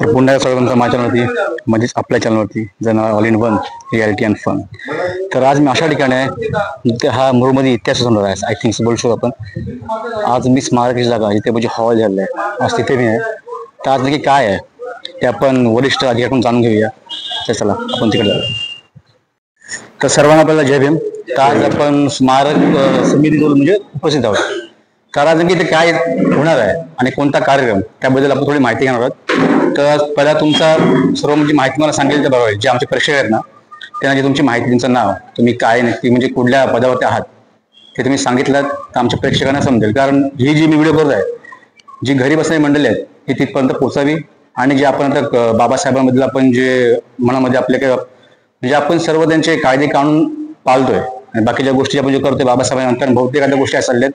तर पुन्हा सर्वांचं माझ्या चॅनलवरती म्हणजेच आपल्या चॅनलवरती जर all in one reality and fun. तर आज मी अशा ठिकाणी आहे हा मुरुडमध्ये इतिहास होणार आहे. आय थिंक बोलू शकतो आपण. आज मी स्मारकाची जागा जिथे म्हणजे हॉल झालेला आहे आज तिथे मी आहे. तर आज नक्की काय आहे ते आपण वरिष्ठ अधिकाऱ्याकडून जाणून घेऊया. तर चला आपण तिकडे जाऊया. तर सर्वांना पहिला जय भीम. तर आज आपण स्मारक समितीजवळ म्हणजे उपस्थित आहोत. तर आज नक्की ते काय होणार आहे आणि कोणता कार्यक्रम त्याबद्दल आपण थोडी माहिती घेणार आहोत. तर पहिला तुमचा सर्व म्हणजे माहिती मला सांगेल तर बरोबर आहे. जे आमचे प्रेक्षक आहेत ना त्यांना जे तुमची माहिती तुमचं नाव तुम्ही काय नक्की म्हणजे कुठल्या पदावरती आहात ते तुम्ही सांगितलं तर आमच्या प्रेक्षकांना समजेल. कारण ही जी मी व्हिडिओ करत आहे जी घरी बसणारी मंडळी आहेत ती तिथपर्यंत पोचावी आणि जे आपण आता बाबासाहेबांबद्दल आपण जे मनामध्ये आपल्या काय म्हणजे आपण सर्व त्यांचे कायदे कानून पाळतोय आणि बाकीच्या गोष्टी आपण जे करतोय बाबासाहेबांनंतर बहुतेक काही गोष्टी अशा चालल्यात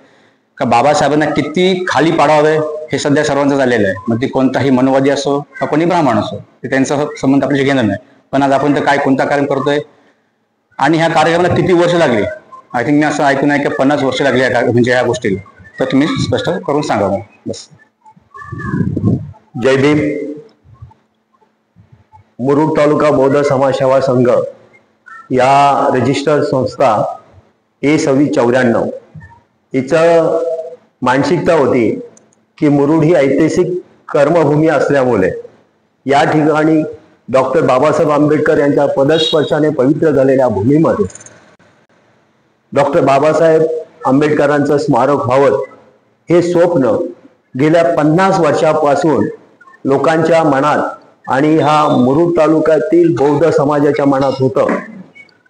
का बाबासाहेबांना किती खाली पाडावे हे सध्या सर्वांचं झालेलं आहे. मग ती कोणताही मनोवादी असो का कोणी ब्राह्मण असो ते त्यांचा संबंध आपल्याशी घेणार नाही. पण आज आपण तर काय कोणता कार्यक्रम करतोय आणि ह्या कार्यक्रमाला किती वर्ष लागली. आय थिंक मी असं ऐकून आहे की 50 वर्ष लागली म्हणजे ह्या गोष्टीला. तर तुम्ही स्पष्ट करून सांगा मग बस. जय भीम. मुरुड तालुका बौद्ध समाज सेवा संघ या रजिस्टर संस्था A2694 हिचं मानसिकता होती की मुरुड ही ऐतिहासिक कर्मभूमी असल्यामुळे या ठिकाणी डॉक्टर बाबासाहेब आंबेडकर यांच्या पदस्पर्शाने पवित्र झालेल्या भूमीमध्ये डॉक्टर बाबासाहेब आंबेडकरांचं स्मारक व्हावं हे स्वप्न गेल्या 50 वर्षापासून लोकांच्या मनात आणि हा मुरुड तालुक्यातील बौद्ध समाजाच्या मनात होतं.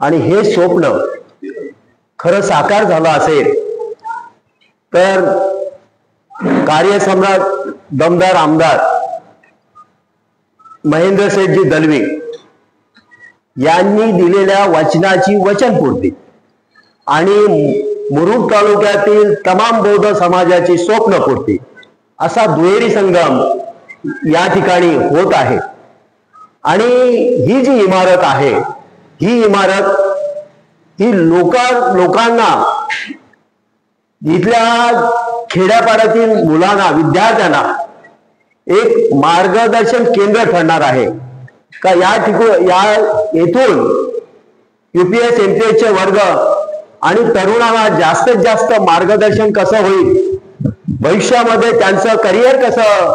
आणि हे स्वप्न खरं साकार झालं असेल तर कार्यसम्राट दमदार आमदार महेंद्र शेठजी दलवी यांनी दिलेल्या वचनाची वचनपूर्ती आणि मुरुड तालुक्यातील तमाम बौद्ध समाजाची स्वप्नपूर्ती असा दुहेरी संगम या ठिकाणी होत आहे. आणि ही जी इमारत आहे ही इमारत ही लोकांना इथल्या खेड्यापाड्यातील मुलांना विद्यार्थ्यांना एक मार्गदर्शन केंद्र ठरणार आहे का येथून UPS MPS चे वर्ग आणि तरुणांना जास्तीत जास्त मार्गदर्शन कसं होईल भविष्यामध्ये त्यांचं करिअर कसं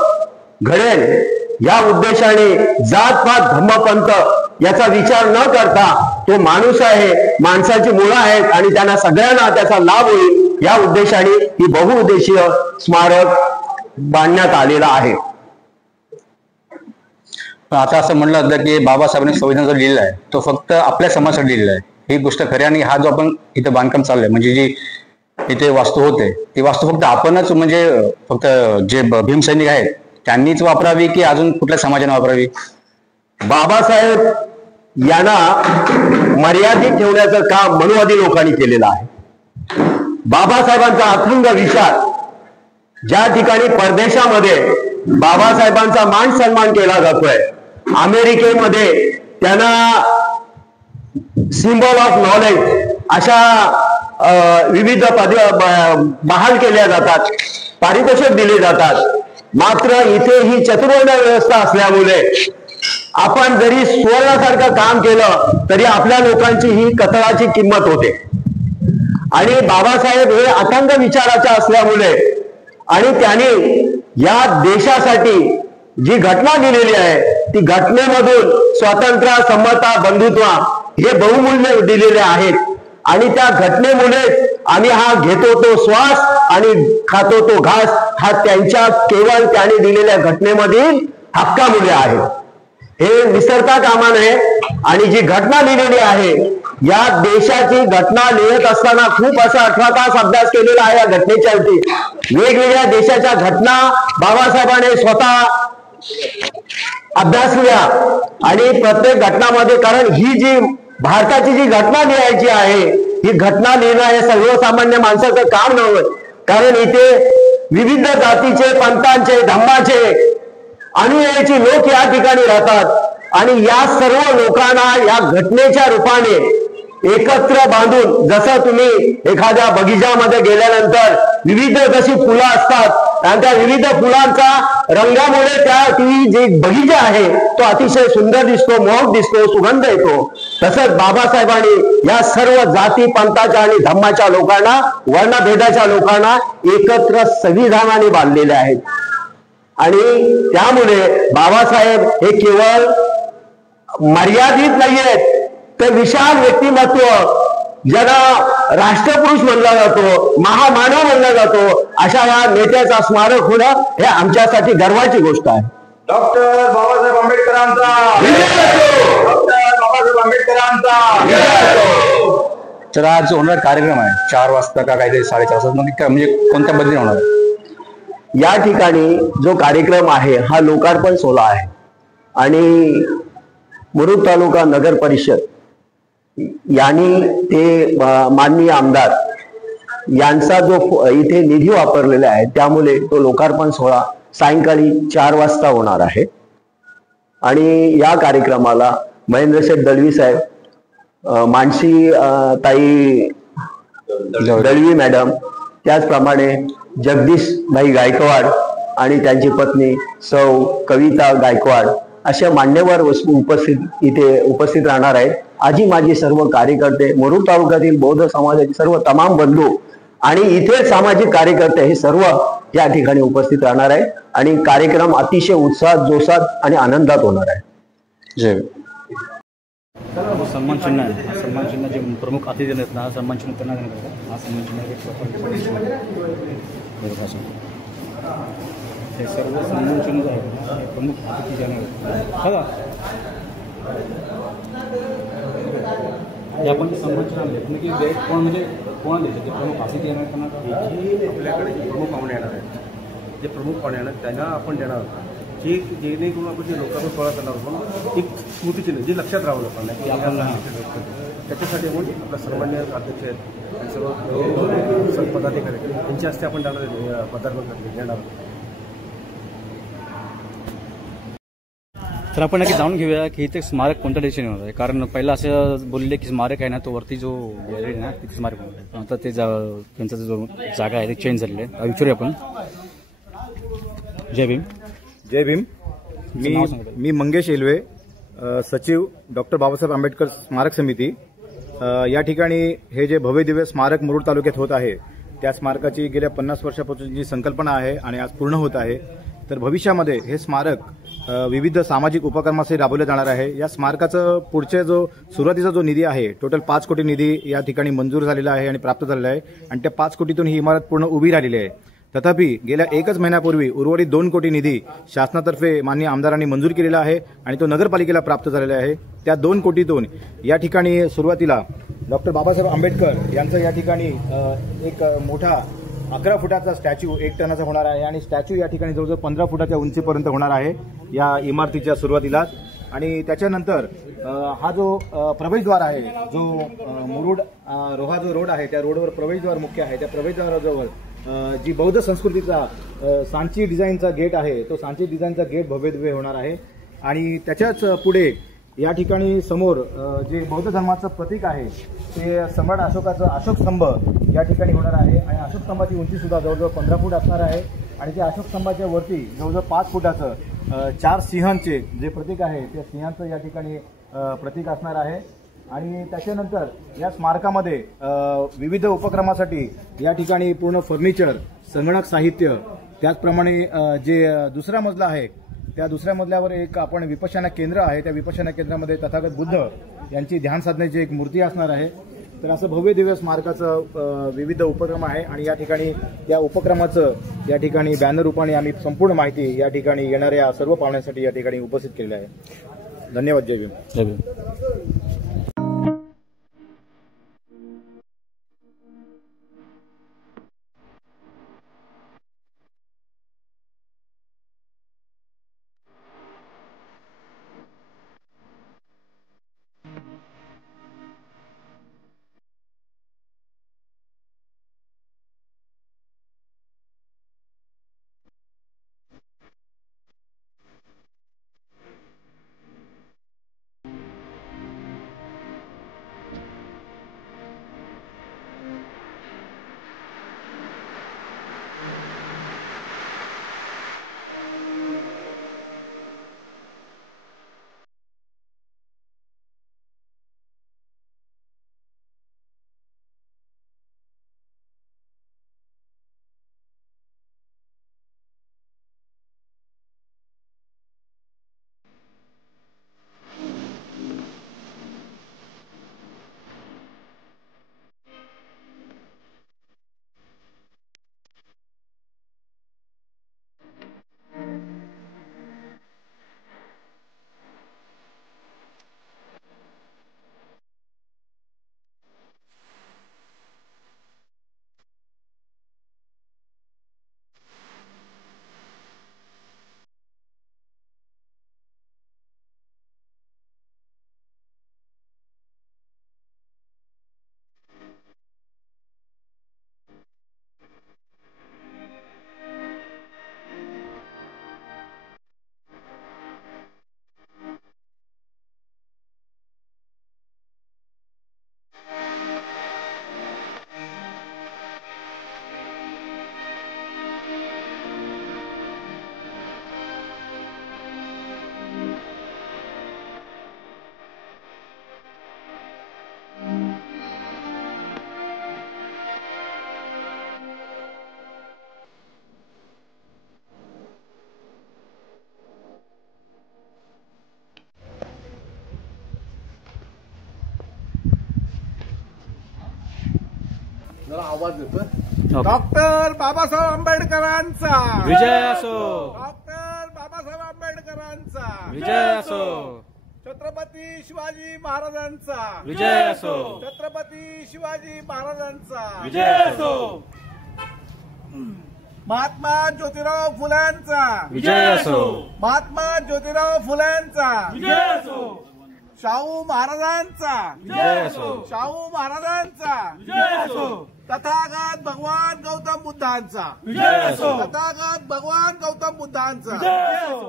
घडेल या उद्देशाने जातपात धम्मपंथ याचा विचार न करता तो माणूस आहे माणसाची मुळं आहेत आणि त्यांना सगळ्यांना त्याचा लाभ होईल या उद्देशाने ही बहुउद्देशीय स्मारक बांधण्यात आलेला आहे. आता असं म्हटलं जातं की बाबासाहेबांनी संविधान जो लिहिलेला आहे तो फक्त आपल्या समाजासाठी लिहिलेला आहे. ही गोष्ट खरी आणि हा जो आपण इथे बांधकाम चाललंय म्हणजे जी इथे वास्तू होते ती वास्तू फक्त आपणच म्हणजे फक्त जे भीमसैनिक आहेत त्यांनीच वापरावी की अजून कुठल्या समाजाने वापरावी. बाबासाहेब यांना मर्यादित ठेवण्याचं काम मनुवादी लोकांनी केलेलं आहे. बाबासाहेबांचा अथंग विचार ज्या ठिकाणी परदेशामध्ये बाबासाहेबांचा मान सन्मान केला जातोय अमेरिकेमध्ये त्यांना सिम्बॉल ऑफ नॉलेज अशा विविध बहाल केल्या जातात पारितोषिक दिले जातात. मात्र इथे ही चतुर्वर्ण व्यवस्था असल्यामुळे आपण जरी सुवर्णासारखं काम केलं तरी आपल्या लोकांची ही कतळाची किंमत होते. आणि बाबासाहेब हे अथंग विचाराचे असल्यामुळे आणि त्यांनी या देशासाठी जी घटना दिलेली आहे ती घटनेमधून स्वातंत्र्य समता बंधुत्व हे बहुमूल्य दिलेले आहेत. आणि त्या घटनेमुळे आम्ही हा घेतो तो श्वास आणि खातो तो घास हा त्यांच्या केवळ त्याने दिलेल्या घटनेमधील हक्कामुळे आहे हे विसरता कामा नये. आणि जी घटना लिहिलेली आहे या देशाची घटना लिहित असताना खूप असा 18 तास अभ्यास केलेला आहे या घटनेच्या वरती. वेगवेगळ्या देशाच्या घटना बाबासाहेबांनी स्वतः अभ्यासल्या आणि प्रत्येक घटनामध्ये कारण ही जी भारताची जी घटना लिहायची आहे ही घटना लिहिणं हे सर्वसामान्य माणसाचं काम नव्हतं. कारण इथे विविध जातीचे पंथांचे धम्माचे अनुयायी लोक या ठिकाणी राहतात आणि या सर्व लोकांना या घटनेच्या रूपाने एकत्र बांधून जसं तुम्ही एखाद्या बगीचामध्ये गेल्यानंतर विविध जशी फुलं असतात आणि त्या विविध फुलांचा रंगामुळे त्या ती जे बगीचा आहे तो अतिशय सुंदर दिसतो, मोहक दिसतो, सुगंध येतो. तसंच बाबासाहेबांनी या सर्व जाती पंथाच्या आणि धम्माच्या लोकांना, वर्णभेदाच्या लोकांना एकत्र संविधानाने बांधलेले आहेत. आणि त्यामुळे बाबासाहेब हे केवळ मर्यादित नाहीयेत, तर विशाल व्यक्तिमत्व, ज्याला राष्ट्रपुरुष म्हणला जातो, महामानव म्हणला जातो, अशा या नेत्याचा स्मारक होणं हे आमच्यासाठी गर्वाची गोष्ट आहे. डॉक्टर बाबासाहेब आंबेडकरांचा, डॉक्टर बाबासाहेब आंबेडकरांचा. तर आज होणार कार्यक्रम आहे 4 वाजता का काहीतरी 4:30 वाजता, म्हणजे कोणत्या पद्धतीने होणार आहे? या ठिकाणी जो कार्यक्रम आहे हा लोकार्पण सोहळा आहे आणि मुरुड तालुका नगर परिषद यांनी ते माननीय आमदार यांचा जो इथे निधी वापरलेला आहे त्यामुळे तो लोकार्पण सोहळा सायंकाळी 4 वाजता होणार आहे. आणि या कार्यक्रमाला महेंद्र शेठ दळवी साहेब, मानसी ताई दळवी मॅडम, त्याचप्रमाणे जगदीश भाई गायकवाड आणि त्यांची पत्नी सौ कविता गायकवाड अशा मान्यवर इथे उपस्थित राहणार आहेत. आजी माझी सर्व कार्यकर्ते, मुरुड तालुक्यातील बौद्ध समाजाचे सर्व तमाम बंधू आणि इथे सामाजिक कार्यकर्ते हे सर्व या ठिकाणी उपस्थित राहणार आहेत आणि कार्यक्रम अतिशय उत्साहात, जोशात आणि आनंदात होणार आहे. जय. सन्मान चिन्ह आहे. हा सन्मान चिन्ह जे प्रमुख अतिथी आहेत ना, हा सन्मान चिन्ह त्यांना देण्यात येतं. हा सन्मान चिन्ह हे सर्व सन्मान चिन्ह जे आहेत ना, हे प्रमुख अतिथी ज्यांना बघा हे आपण सन्मान चिन्ह आणले म्हणजे की कोण म्हणजे कोणाला द्यायचे, जे प्रमुख अतिथी येणार त्यांना आपल्याकडे जे प्रमुख पाहुणे येणार आहेत, जे प्रमुख पाहुणे येणार त्यांना आपण देणार आहोत, की जेणेकरून आपण जे लोकांना सोळा करणार आहोत एक स्मृतिचिन्ह जे लक्षात राहावं लोकांना की आपण त्याच्यासाठी आपण आपल्या सर्वांनी अध्यक्ष आहेत आणि सर्व पदाधिकारी आहेत त्यांच्या हस्ते आपण जाणार पदार्पण देणार आहोत. तर आपण नक्की जाणून घेऊया की इथे स्मारक कोणत्या दिशेने होणार आहे. कारण पहिला असं बोलले की स्मारक आहे ना तो वरती जो गॅलरी आहे ना तिथे स्मारक होणार आहे, पण आता ते त्यांचा जो जागा आहे ते चेंज झालेलं आहे. विचारूया आपण. जय भीम. जय भीम. मी मंगेश एलवे, सचिव डॉक्टर बाबासाहेब आंबेडकर स्मारक समिती. या ठिकाणी हे जे भव्य दिव्य स्मारक मुरुड तालुक्यात होत आहे त्या स्मारकाची गेल्या 50 वर्षापासून जी संकल्पना आहे आणि आज पूर्ण होत आहे. तर भविष्यामध्ये हे स्मारक विविध सामाजिक उपक्रमासाठी राबवलं जाणार आहे. या स्मारकाचं पुढचे जो सुरुवातीचा जो निधी आहे टोटल 5 कोटी निधी या ठिकाणी मंजूर झालेला आहे आणि प्राप्त झालेला आहे आणि त्या 5 कोटीतून ही इमारत पूर्ण उभी राहिलेली आहे. तथापि गेल्या 1च महिन्यापूर्वी उर्वरित 2 कोटी निधी शासनातर्फे माननीय आमदारांनी मंजूर केलेला आहे आणि तो नगरपालिकेला प्राप्त झालेला आहे. त्या 2 कोटीतून या ठिकाणी सुरुवातीला डॉक्टर बाबासाहेब आंबेडकर यांचं या ठिकाणी एक मोठा 11 फुटाचा स्टॅच्यू 1 टनाचा होणार आहे आणि स्टॅच्यू या ठिकाणी जवळजवळ 15 फुटाच्या उंचीपर्यंत होणार आहे या इमारतीच्या सुरुवातीला. आणि त्याच्यानंतर हा जो प्रवेशद्वार आहे, जो मुरुड रोहा जो रोड आहे त्या रोडवर प्रवेशद्वार मुख्य आहे, त्या प्रवेशद्वाराजवळ जी बौद्ध संस्कृतीचा सांची डिझाईनचा गेट आहे तो सांची डिझाईनचा गेट भव्य दिव्य होणार आहे. आणि त्याच्याच पुढे या ठिकाणी समोर जे बौद्ध धर्माचं प्रतीक आहे ते सम्राट अशोकाचं अशोक स्तंभ या ठिकाणी होणार आहे आणि अशोक स्तंभाची उंची सुद्धा जवळजवळ 15 फूट असणार आहे आणि त्या अशोक स्तंभाच्या वरती जवळजवळ 5 फुटाचं 4 सिंहांचे जे प्रतीक आहे त्या सिंहांचं या ठिकाणी प्रतीक असणार आहे. आणि त्याच्यानंतर या स्मारकामध्ये विविध उपक्रमासाठी या ठिकाणी पूर्ण फर्निचर, संगणक साहित्य, त्याचप्रमाणे जे दुसरा मजला आहे त्या दुसऱ्या मजल्यावर एक आपण विपश्यना केंद्र आहे, त्या विपश्यना केंद्रामध्ये तथागत बुद्ध यांची ध्यान साधण्याची एक मूर्ती असणार आहे. तर असं भव्य दिव्य स्मारकाचं विविध उपक्रम आहे आणि या ठिकाणी या उपक्रमाचं या ठिकाणी बॅनर रूपाने आम्ही संपूर्ण माहिती या ठिकाणी येणाऱ्या सर्व पाहुण्यांसाठी या ठिकाणी उपस्थित केलेली आहे. धन्यवाद. जय भीम. जय भीम. जरा आवाज देतो. ओके. डॉक्टर बाबासाहेब आंबेडकरांचा विजय असो. डॉक्टर बाबासाहेब आंबेडकरांचा विजय असो. छत्रपती शिवाजी महाराजांचा विजय असो. छत्रपती शिवाजी महाराजांचा विजय असो. महात्मा ज्योतिराव फुल्यांचा विजय असो. महात्मा ज्योतिराव फुल्यांचा विजय असो. शाहू महाराजांचा विजय असो. शाहू महाराजांचा विजय असो. तथागत भगवान गौतम बुद्धांचा विजय असो. तथागत भगवान गौतम बुद्धांचा विजय असो.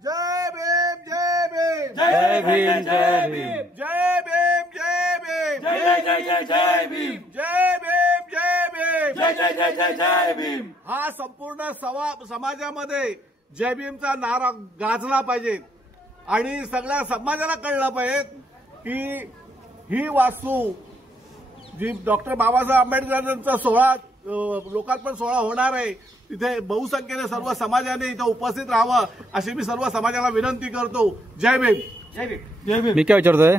जय भीम जय भीम जय भीम जय भीम. जय भीम जय भीम जय जय जय जय भीम. जय भीम जय भीम जय जय जय जय जय भीम. हा संपूर्ण समाजामध्ये जय भीमचा नारा गाजला पाहिजे आणि सगळ्या समाजाला कळलं पाहिजे की ही वास्तू जी डॉक्टर बाबासाहेब आंबेडकरांचा लोकार्पण सोहळा होणार आहे तिथे बहुसंख्येने सर्व समाजाने इथं उपस्थित राहावं अशी मी सर्व समाजाला विनंती करतो. जय भीम जय भीम जय भीम. मी काय विचारतोय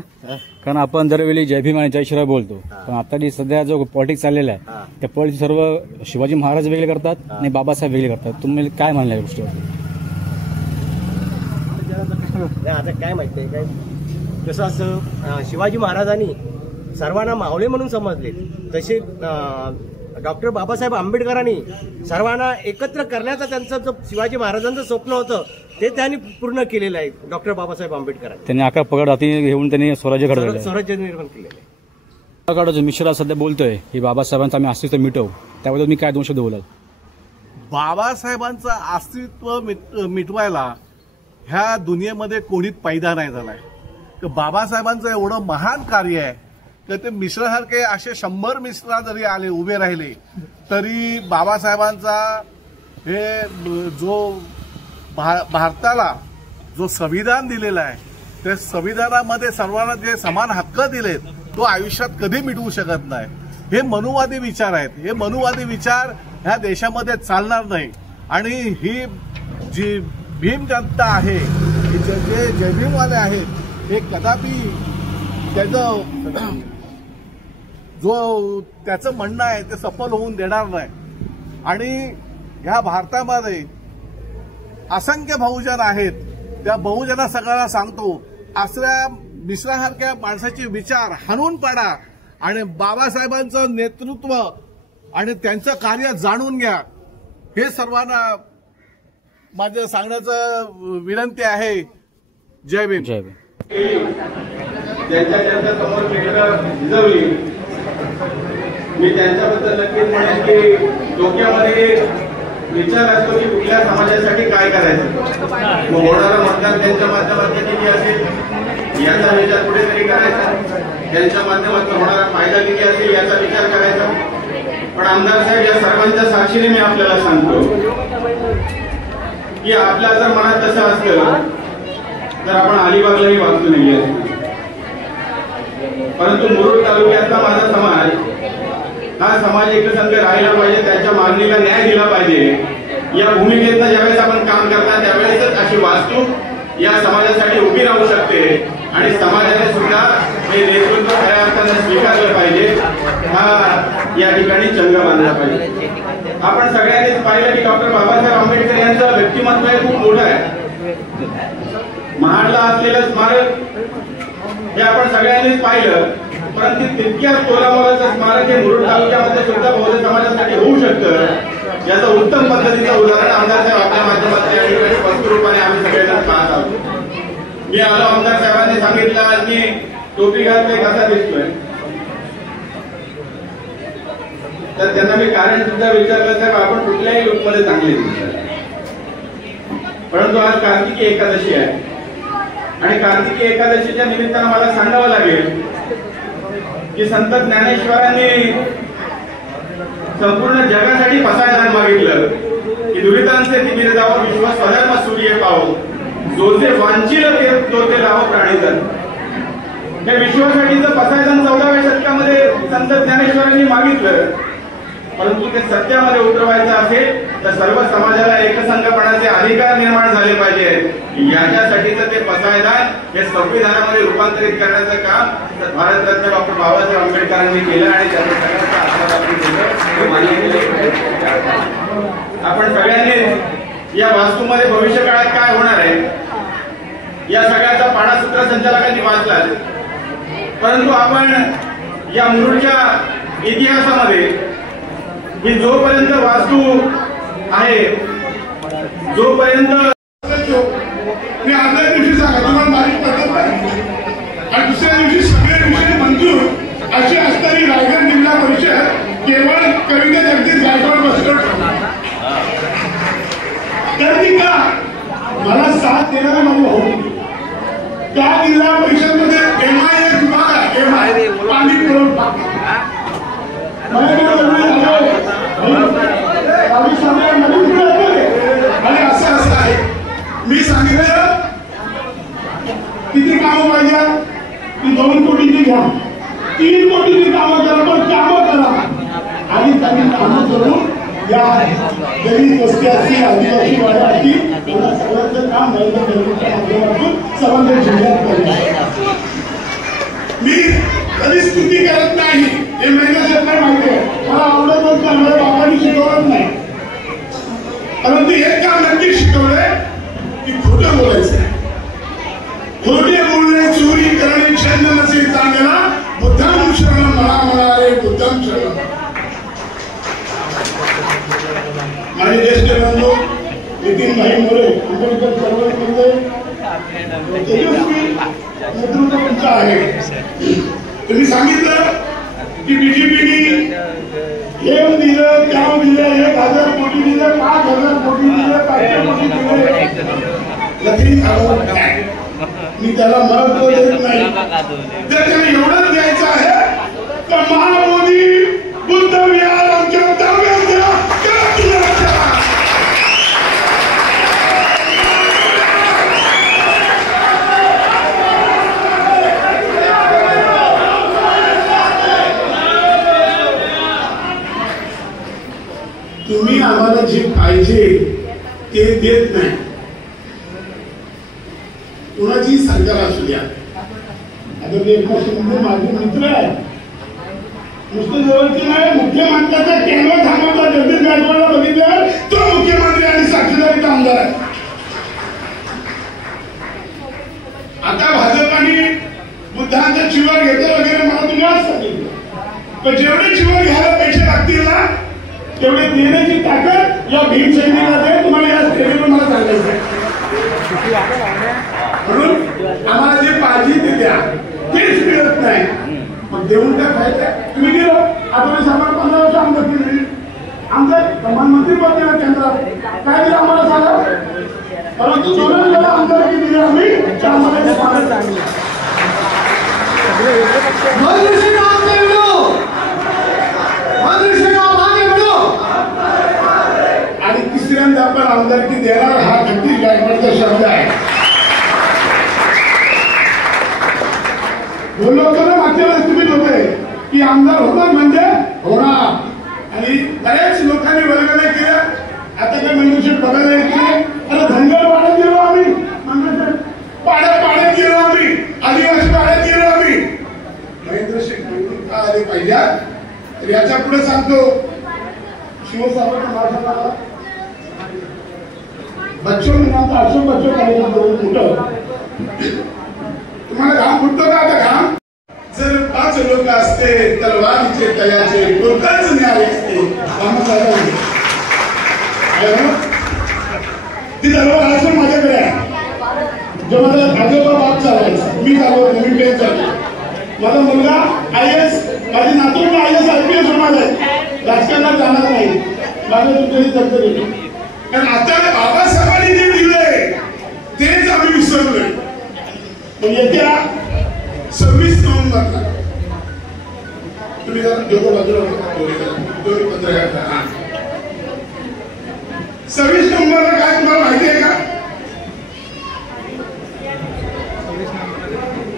कारण आपण दरवेळी जय भीम आणि जय शिवराय बोलतो पण आता सध्या जो पॉलिटिक्स चाललेला आहे त्या पॉलिटिक्स सर्व शिवाजी महाराज वेगळे करतात आणि बाबासाहेब वेगळे करतात. तुम्ही काय म्हणलं या गोष्टीवर? आता काय माहितीये काय जसं असं शिवाजी महाराजांनी सर्वांना मावळे म्हणून समजले तसे डॉक्टर बाबासाहेब आंबेडकरांनी सर्वांना एकत्र करण्याचं त्यांचं जो शिवाजी महाराजांचं स्वप्न होतं ते त्यांनी पूर्ण केलेलं आहे. डॉक्टर बाबासाहेब आंबेडकरांनी त्यांनी आका पगड हाती घेऊन त्यांनी स्वराज्य घडवलं. स्वराज्य निर्माण केलेलं आहे. जो मिश्रा सध्या बोलतोय की बाबासाहेबांचं आम्ही अस्तित्व मिटवू त्याबद्दल मी काय 2 शब्द बोलाल? बाबासाहेबांचं अस्तित्व मिटवायला ह्या दुनियेमध्ये कोणी पैदा नाही झालाय. बाबासाहेबांचं एवढं महान कार्य आहे तर ते मिश्रासारखे असे 100 मिश्रा जरी आले उभे राहिले तरी बाबासाहेबांचा हे जो भारताला जो संविधान दिलेला आहे त्या संविधानामध्ये सर्वांना जे समान हक्क दिलेत तो आयुष्यात कधी मिटवू शकत नाही. हे मनुवादी विचार आहेत. हे मनुवादी विचार ह्या देशामध्ये चालणार नाही आणि ही जी भीम जनता आहे जे जय भीमवाले आहेत हे कदापि त्याचं म्हणणं आहे ते सफल होऊन देणार नाही. आणि ह्या भारतामध्ये असंख्य बहुजन आहेत त्या बहुजना सगळ्यांना सांगतो असल्या मिश्रासारख्या माणसाचे विचार हाणून पाडा आणि बाबासाहेबांचं नेतृत्व आणि त्यांचं कार्य जाणून घ्या. हे सर्वांना माझं सांगण्याचं विनंती आहे. जय भीम. जय भीम. ज्यांच्या समोर भिजवली मी त्यांच्याबद्दल नक्कीच म्हणेन की डोक्यामध्ये विचार असतो की कुठल्या समाजासाठी काय करायचं. मग होणारं मतदान त्यांच्या माध्यमातून किती असेल याचा विचार कुठेतरी करायचा. त्यांच्या माध्यमातून होणारा फायदा किती असेल याचा विचार करायचा. पण आमदार साहेब या सर्वांच्या साक्षीने मी आपल्याला सांगतो की आपल्या जर मनात तसं असतं तर आपण अलिबागलाही वाचू नाहीये. परंतु मुरुड तालुक्यातला माझा समाज हा समाज एकसंघ राहिला पाहिजे त्यांच्या मागणीला न्याय दिला पाहिजे या भूमिकेतनं ज्यावेळेस आपण काम करता त्यावेळेसच अशी वास्तू या समाजासाठी उभी राहू शकते आणि समाजाने सुद्धा हे नेतृत्व खऱ्या अर्थाने स्वीकारलं पाहिजे. हा या ठिकाणी चंग बांधला पाहिजे. आपण सगळ्यांनीच पाहिलं की डॉक्टर बाबासाहेब आंबेडकर यांचं व्यक्तिमत्व हे खूप मोठं आहे. महाडला असलेलं स्मारक हे आपण सगळ्यांनीच पाहिलं परंतु तितक्याच तोलामोलाचं स्मारक हे मुरुड तालुक्यामध्ये सुद्धा बौद्ध समाजासाठी होऊ शकतं याचं उत्तम पद्धतीचं उदाहरण आमदार साहेब आपल्या माध्यमातून या ठिकाणी स्पष्ट रूपाने आम्ही सगळेजण पाहत आहोत. मी आलो आमदार साहेबांनी सांगितलं आज मी टोपी घालतोय कसा दिसतोय तर त्यांना मी कारण सुद्धा विचारलं साहेब आपण कुठल्याही लुकमध्ये चांगले दिसतात. परंतु आज कार्तिकी एकादशी आहे आणि कार्तिकी एकादशीच्या निमित्तानं मला सांगावं लागेल की संत ज्ञानेश्वरांनी संपूर्ण जगासाठी पसायदान मागितलं की दुरितांचे तिमिर जावं विश्व स्वधर्म सूर्य पाहो जो जे वांछिल तो ते लावो प्राणीधन. हे विश्वासाठीचं पसायदान 14व्या शतकामध्ये संत ज्ञानेश्वरांनी मागितलं परंतु ते सत्यामध्ये उतरवायचं असेल तर सर्व समाजाला एकसंघपणाचे अधिकार निर्माण झाले पाहिजे. याच्यासाठीचं ते पसायदान हे संविधानामध्ये रूपांतरित करण्याचं काम भारतरत्न डॉक्टर बाबासाहेब आंबेडकरांनी केलं आणि त्याचा सगळ्यांचा आपण सगळ्यांनी या वास्तूमध्ये भविष्य काळात काय होणार आहे या सगळ्याचा पाढा सूत्रसंचालकांनी वाचला, परंतु आपण या मुरुडच्या इतिहासामध्ये ही जोपर्यंत वास्तू आहे, जोपर्यंत मी आदल्या दिवशी सांगा तुम्हाला बारीक पद्धत नाही आणि दुसऱ्या दिवशी सगळे विषय मंजूर अशी असणारी रायगड जिल्हा परिषद केवळ कविता जगदीश गायकवाड बसकर तर ती का मला साथ देणारा माझा भाऊ त्या जिल्हा परिषद मध्ये MI एक विभाग आहे, MI पाणी पुरवठा आणि असं असं आहे. मी सांगितलं किती कामं पाहिजे ती 2 कोटीची घ्या, 3 कोटीची कामं करा, पण कामं करा आणि त्यांनी कामं करून या गरीब वस्ती असतील, आदिवासी वाड्या असतील त्यांना सगळ्यांचं काम नरेंद्र माध्यमातून संबंधित जिल्ह्यात करायचं. मी कधी स्तुती करत नाही, हे महिन्यात नाही माहिती आहे, मला आवडतच नाही, मला बाबांनी शिकवत नाही, परंतु एक काम नक्की शिकवलंय की खोटं बोलायचं, खोटे बोलणे, चोरी करणे, छंद नसेल चांगला, बुद्धम शरणम मला म्हणाले, बुद्धम शरणम. माझे ज्येष्ठ बंधू नितीन भाई मोरे आंबेडकर चळवळीमध्ये तेजस्वी नेतृत्व तुमचं आहे. तुम्ही सांगितलं की बीजेपीने हे दिलं, त्या दिलं, 1,000 कोटी दिलं, 5,000 कोटी दिलं, 500 कोटी दिले. मी त्याला महत्व देत नाही. जर त्याने एवढंच द्यायचं आहे तर महामोदी बुद्ध विहार आमच्या ताब्यात द्या. तुम्ही आम्हाला जे पाहिजे ते देत नाही. कुणाची सरकार असू द्या. आता ते एकनाथ माझे मित्र आहे, नुसतं जवळचे नाही, मुख्यमंत्र्याचा कॅमेरा थांबवता जगदीश गायकवाडला बघितलं, तो मुख्यमंत्री आणि साक्षीदारी आमदार आहे. आता भाजपाने बुद्धांचा चिवर घेतलं वगैरे मला तुम्ही आज सांगितलं, पण जेवढे चिवर घ्यायला पैसे लागतील ना तेवढे देण्याची ताकद या भीमसैनिकाला आहे. तुम्हाला या स्टेजवर मला सांगायचं आहे. म्हणून आम्हाला जे पाहिजे ते द्या, तेच मिळत नाही, मग देऊन काय खायचं. तुम्ही दिलं, आता सामान 15 वर्ष आमदार केली, आमदार प्रधानमंत्री पद दिलं केंद्रात, काय दिलं आम्हाला सांगा. परंतु 2 वेळा आमदारकी दिली आम्ही, त्यामध्ये स्वागत चांगलं. आणि तिसऱ्यांदा आपण आमदारकी देणार हा जगदीश गायकवाडचा शब्द आहे. बोललो होतो ना मागच्या वेळेस तुम्ही होते की आमदार होणार म्हणजे होणार, आणि बऱ्याच लोकांनी वर्गाने केलं. आता काय मेंबरशिप बघायला येते, अरे धनगर वाढत गेलो आम्ही, पाड्यात गेलो आम्ही, आदिवासी पाड्यात गेलो आम्ही. महेंद्र शेख का आले पाहिजे तर याच्या पुढे सांगतो शिवसाहेबांना माझ्या बच्चो नामचा अशोक बच्चो कार्यक्रम कुठं तुम्हाला घाम फुटतो का. आता घाम जर 5 लोक असते तलवारीचे तयाचे लोकच न्याय असते. ती तलवार असून माझ्याकडे आहे. जो माझा आजोबा बाप चालवायचा, मी चालवतो, मी पेन चालतो. माझा मुलगा IAS, माझी नातूंना IAS IPS होणार आहे. राजकारणात जाणार नाही, माझं तुमच्याही तरतरी. कारण आता बाबासाहेबांनी जे दिलंय तेच आम्ही विसरलोय. येत्या 26 नोव्हेंबरला तुम्ही जरा दोघं बाजूला 26 नोव्हेंबरला काय तुम्हाला माहिती आहे का.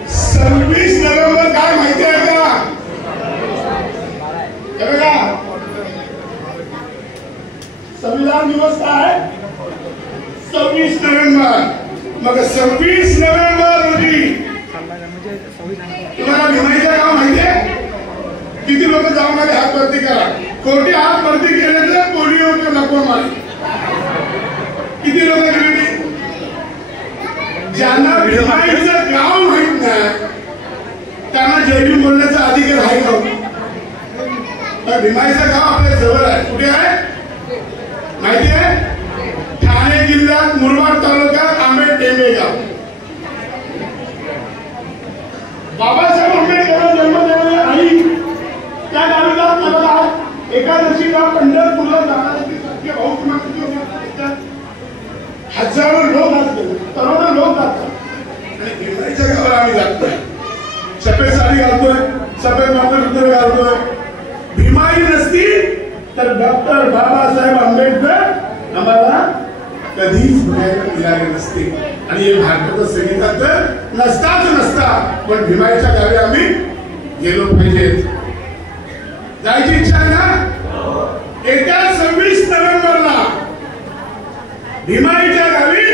26 नोव्हेंबर काय माहिती आहे का. बघा संविधान दिवस काय 26 नोव्हेंबर. मग 26 नोव्हेंबर रोजी तुम्हाला भीमाईचं गाव माहिती आहे. किती लोक जाऊन आले हात भरती करा. कोटी हात भरती केले तर कोणी होते नको मारे. किती लोक गेली. ज्यांना भीमाईचं गाव माहित नाही त्यांना जयभीम बोलण्याचा अधिकार आहे का? भीमाईचं गाव आपल्या जवळ आहे. कुठे आहे माहिती आहे? ठाणे जिल्ह्यात मुरबाड तालुक्यात आंबेड टेंबे गाव. बाबासाहेब आंबेडकर जन्म झालेली आई त्या गावी जात मला एकादशीला पंढरपूरला जाणारे भाऊ किंवा किती होते. हजारो लोक असतात, करोडो लोक असतात आणि भीमाईच्या गावाला आम्ही जातोय. सफेद साडी घालतोय, सफेद मंगळसूत्र घालतोय. भीमाई नसती तर डॉक्टर बाबासाहेब आंबेडकर आम्हाला कधीच बघायला मिळाले नसते आणि हे भारताचं संविधान तर नसताच नसता. पण भीमाईच्या गावी आम्ही गेलो पाहिजे. जायची इच्छा आहे ना? येत्या 26 नोव्हेंबरला भीमाईच्या गावी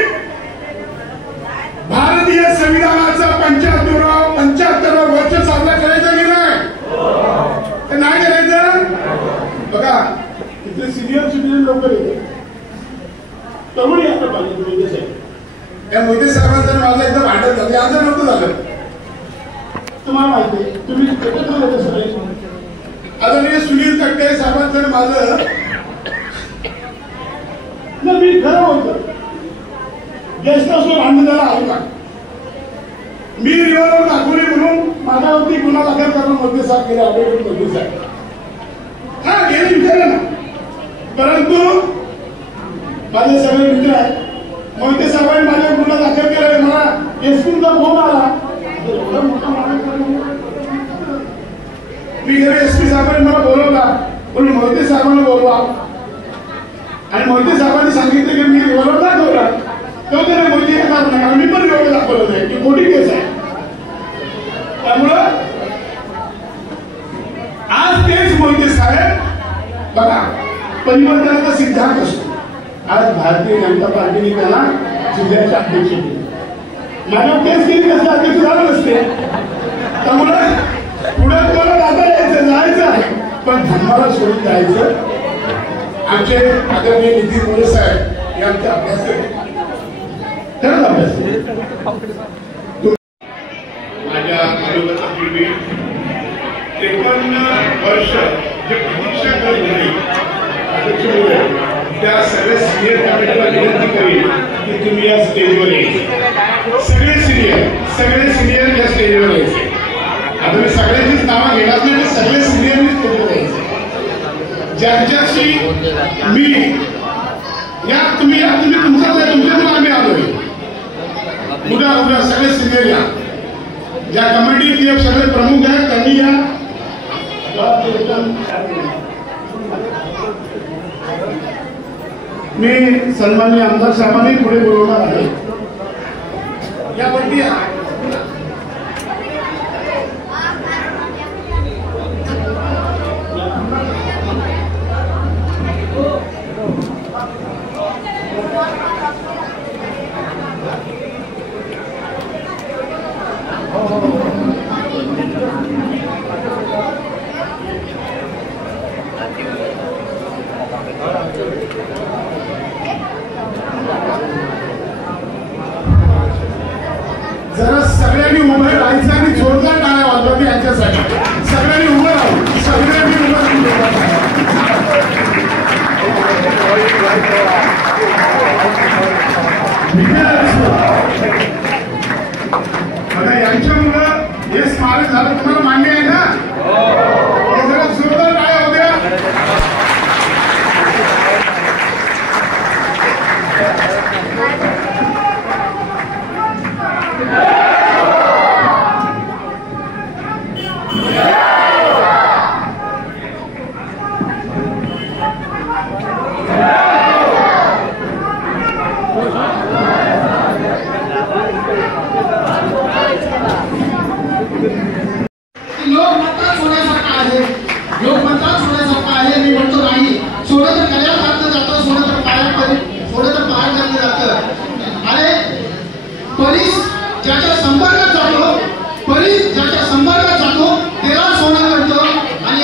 भारतीय संविधानाचा 75वा वर्ष साजरा करायचा की नाही? तर नाही करायचं. बघा इथे सिनियर सिटीजन लोक येते तरुण यायला पाहिजे. मोदी साहेब या मोदी साहेबांचं माझं एकदम भांडण झालं. आमचं नव्हतं झालं. तुम्हाला माहिती आहे तुम्ही एकत्र सगळे आदरणीय सुनील तटकरे साहेबांचं माझं मी खरं होतं गेस्ट हाऊसवर भांडण झालं आहे का? मी रिव्हॉल्वर दाखवली म्हणून माझ्यावरती गुन्हा दाखल करून मोदी साहेब केले. ॲडव्होकेट मोदी साहेब हा गेले विचारलं ना. परंतु माझे सगळे मित्र आहेत. मोहिते साहेबांनी माझ्यावर गुन्हा दाखल केला. मला एसपीचा फोन आला. एवढा मोठा मी गेले एसपी साहेबांनी मला बोलवला. म्हणून मोहिते साहेबांना बोलवा आणि मोहिते साहेबांनी सांगितलं की मी रिव्हॉल्वर दाखवला. तो त्याने मोदी येणार नाही आणि मी पण रिव्हॉल्वर दाखवलं नाही की खोटी केस आहे. त्यामुळं आज तेच मोहिते साहेब बघा परिवर्तनाचा सिद्धांत असतो. आज भारतीय जनता पार्टीने त्याला जिल्ह्याचे अध्यक्ष केले. माझ्यावर केस केली नसते अध्यक्ष झालं नसते. त्यामुळे पुढे तुम्हाला दादा यायचं जायचं आहे पण धर्माला सोडून जायचं. आमचे आदरणीय नितीन मोरे साहेब हे आमचे अभ्यास खरंच अभ्यास. माझ्या आयोगापूर्वी 53 वर्ष जे प्रतीक्षा करत होती त्या सगळ्या सिनियर कमिटीला विनंती करेन की तुम्ही या स्टेजवर यायचे. सगळे सिनियर या स्टेजवर यायचे. आता मी सगळ्यांचीच नावं घेणार नाही. सगळे सिनियर स्टेजवर यायचे. ज्यांच्याशी मी या तुम्ही तुमच्याकडून आम्ही आलोय. उद्या सगळे सिनियर या. ज्या कमिटीतले सगळे प्रमुख आहेत त्यांनी या. मी सन्माननीय आमदार साहेबांनी पुढे बोलवणार आहे. यापैकी जरा सगळ्यांनी उभं राहायचं आणि जोरदार टाळ्या वाजवते यांच्यासाठी. सगळ्यांनी उभं राहू. सगळ्यांनी उभं आता यांच्यामुळं हे स्मारक झालं. तुम्हाला मान्य आहे ना? जरा जोरदार टाळ्या होत्या. ज्याच्या संपर्कात जातो त्याला सोनं मिळतं आणि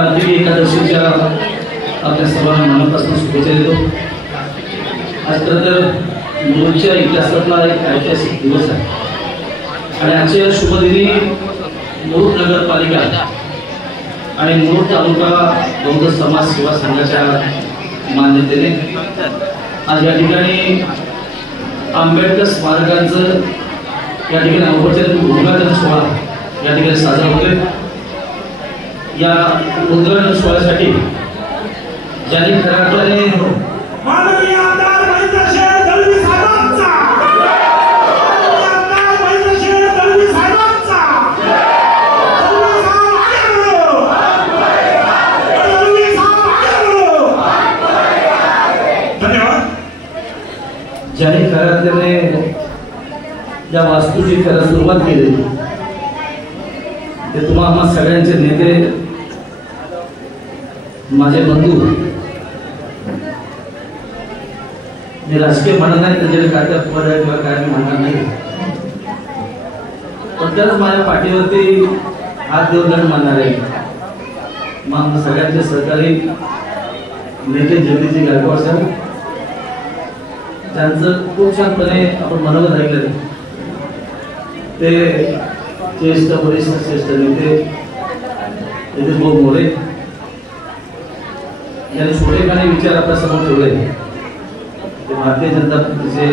कार्तिकी एकादशीच्या आपल्या सर्वांना मनापासून शुभेच्छा देतो. आज खरं तर मुरुडच्या इतिहासातला एक ऐतिहासिक दिवस आहे आणि आजच्या शुभदिनी मुरुड नगरपालिका आणि मुरुड तालुका बौद्ध समाज सेवा संघाच्या मान्यतेने आज या ठिकाणी आंबेडकर स्मारकांचं या ठिकाणी औपचारिक उद्घाटन सोहळा या ठिकाणी साजरा होतोय. या उद्घाटन सोहळ्यासाठी ज्यांनी खऱ्या अर्थाने माननीय आमदार महेंद्रशेठ दळवी साहेबांचा, आमदार महेंद्रशेठ दळवी साहेबांचा, दळवी साहेब आगे बढ़ो, दळवी साहेब आगे बढ़ो. धन्यवाद. ज्यांनी खऱ्या अर्थाने या वास्तूची खरं सुरुवात केली ते तुम्हा आम्हा सगळ्यांचे नेते, माझे बंधू. मी राजकीय म्हणत नाही, त्याच्याकडे काय काय पद आहे किंवा काय मी म्हणणार नाही, पण त्याच माझ्या पाठीवरती हात देऊन म्हणणार आहे. मग सगळ्यांचे सहकारी नेते जगदीशजी गायकवाड साहेब, त्यांचं खूप छानपणे आपण मनोगत ऐकलं. ते ज्येष्ठ वरिष्ठ श्रेष्ठ नेते नितीन भाऊ मोरे यांनी छोटेखानी विचार आपल्या समोर ठेवले. ते भारतीय जनता पक्षाचे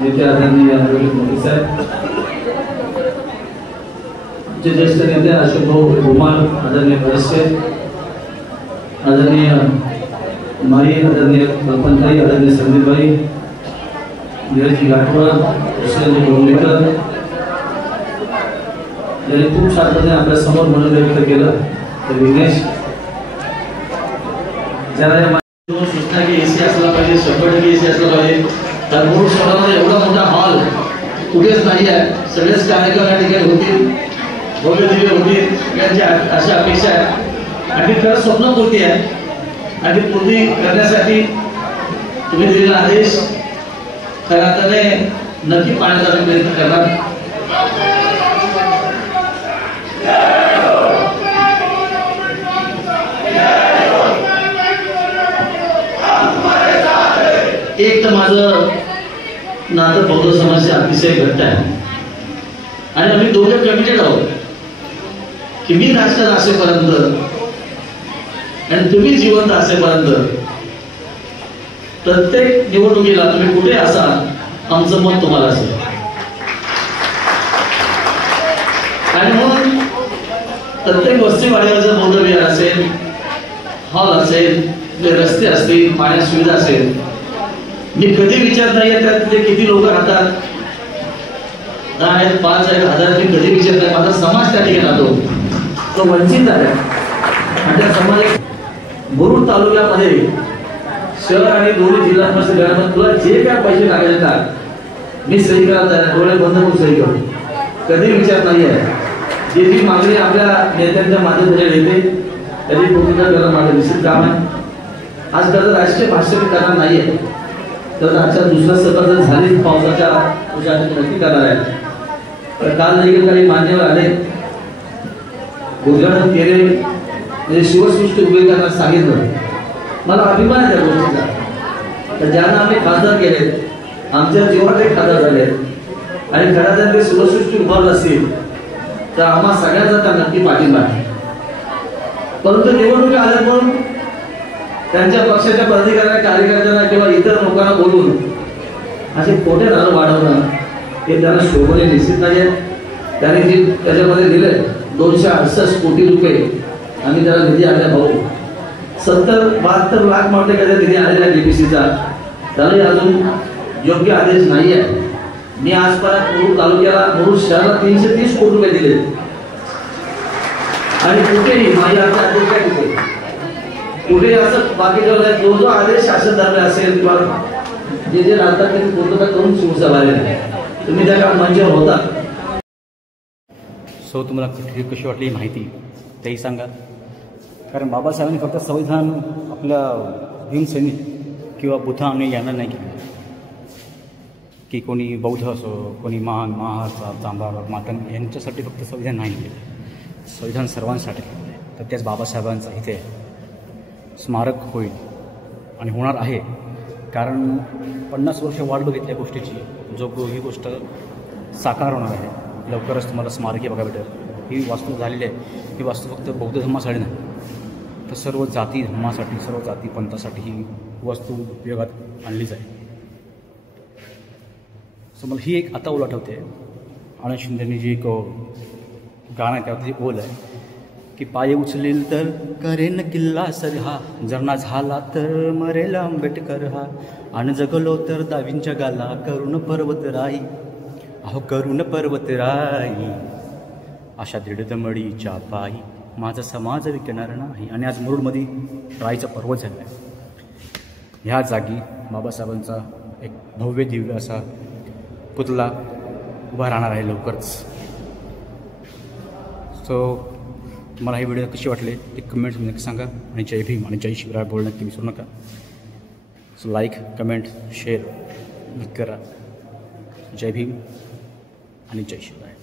नेते आदरणीय ॲडव्होकेट मोदी साहेब, जे ज्येष्ठ नेते अशोक भाऊ धुमाळ, आदरणीय बरेचसे, आदरणीय माई, आदरणीय कल्पनताई, आदरणीय संदीपबाई, नीरजजी गाठवड, कृष्णजी डोंगरेकर यांनी खूप छानपणे आपल्या समोर म्हणून व्यक्त केलं. तर विघ्नेश, ज्याला सूचना की एसी असला पाहिजे, 100% एसी असला पाहिजे. तर मूळ शहरामध्ये एवढा मोठा हॉल कुठेच नाही आहे. सगळेच कार्यक्रम या ठिकाणी होतील, भव्य दिव्य होतील, सगळ्यांची अशी अपेक्षा आहे. आणि खरं स्वप्नपूर्ती आहे आणि पूर्ती करण्यासाठी तुम्ही दिलेला आदेश खऱ्या अर्थाने नक्की पाळण्याचा प्रयत्न करणार. एक तर माझं नातं बौद्ध समाजाचे अतिशय घट्ट आहे आणि आम्ही दोघे कमिटेड आहोत की मी राजकारण असेपर्यंत आणि तुम्ही जिवंत असेपर्यंत प्रत्येक निवडणुकीला तुम्ही कुठे असाल आमचं मत तुम्हाला असेल. आणि म्हणून प्रत्येक वस्तीवाड्यावरचं बौद्ध विहार असेल, हॉल असेल, रस्ते असतील, पाण्याची सुविधा असेल, मी कधी विचार नाहीये त्यात ते किती लोक राहतात, 10 आहेत, 5 आहेत, 1000, मी कधी विचार नाही. माझा समाज त्या ठिकाणी राहतो, तो वंचित आहे आणि त्या समाज मुरुड तालुक्यामध्ये शहर आणि दोन्ही जिल्हा परिषद गटामध्ये तुला जे काय पैसे टाकायचे टाक, मी सही करायला तयार, डोळे बंद करून सही करू. कधी विचार नाही आहे. जे जी मागणी आपल्या नेत्यांच्या माध्यमातून येते त्याची पूर्तता करणं माझं निश्चित काम आहे. आज खरं राजकीय भाष्य करणार नाही आहे, तर आजच्या दुसऱ्या सभा जर झाली पावसाच्या नक्की करणार आहे. तर काल देखील काही मान्यवर आले, उद्घाटन केले, म्हणजे शिवसृष्टी उभी करण्यास सांगितलं. मला अभिमान आहे त्या गोष्टीचा. तर ज्यांना आम्ही खासदार केले, आमच्या जीवनात एक खासदार झाले आणि खऱ्या ते शिवसृष्टी उभारलं असेल तर आम्हा सगळ्यांचा त्या नक्की पाठिंबा आहे. परंतु निवडणुका आल्या म्हणून त्यांच्या पक्षाच्या पदाधिकाऱ्यांना, कार्यकर्त्यांना किंवा इतर लोकांना बोलून असे खोटे नारळ वाढवणं हे त्यांना शोभने निश्चित नाही आहे. त्याने जे त्याच्यामध्ये दिले 268 कोटी रुपये आम्ही त्याला निधी आणल्या भाऊ. 70-72 लाख म्हटले कधी निधी आलेला डीपीसीचा, त्यालाही अजून योग्य आदेश नाही आहे. मी आजपर्यंत मुरुड तालुक्याला, मुरुड शहराला 330 कोटी रुपये दिले आणि कुठेही माझी आमच्या आदेश काय कुठे कुठे असं बाकीच्या जो आदेश शासन धर्म असेल किंवा जे राहतात त्यांनी पूर्तता करून शिवसभा तुम्ही त्या मंचावर होता. सो तुम्हाला कशी वाटली माहिती तेही सांगा. कारण बाबासाहेबांनी फक्त संविधान आपल्या भीमसैनिक किंवा बुद्धा आणि यांना नाही केलं की कोणी बौद्ध असो, कोणी महान, महार, चांभार, मातंग यांच्यासाठी फक्त संविधान नाही केलं. संविधान सर्वांसाठी तर त्याच बाबासाहेबांचा इथे स्मारक होईल आणि होणार आहे. कारण 50 वर्ष वाट बघितल्या गोष्टीची, जो ही गोष्ट साकार होणार आहे. लवकरच तुम्हाला स्मारकी बघायला भेटेल. ही वास्तू झालेली आहे, ही वास्तू फक्त बौद्ध धर्मासाठी नाही, तर सर्व जाती धर्मासाठी, सर्व जाती पंथासाठी ही वस्तू उपयोगात आणलीच आहे. सो मला ही एक आता ओळ आठवते. आनंद शिंदेनी जी एक गाणं आहे त्यावरती ओळ आहे की पाय उचलेल तर करेन किल्ला सर हा, जर ना झाला तर मरेल आंबेडकर हा, आणि जगलो तर दावींच्या गाला करुण पर्वतराई, अहो करुण पर्वतराई, अशा दृढदमडीच्या पायी माझा समाज विकणार नाही. आणि आज मुरुडमध्ये राईचं पर्व झालं आहे. ह्या जागी बाबासाहेबांचा एक भव्य दिव्य असा पुतळा उभा राहणार आहे लवकरच. सो मला ही व्हिडिओ कशी वाटले ते कमेंट्समध्ये नक्की सांगा. आणि जय भीम आणि जय शिवराय बोलणं नक्की विसरू नका. सो लाईक, कमेंट, शेअर नक्की करा. जय भीम आणि जय शिवराय.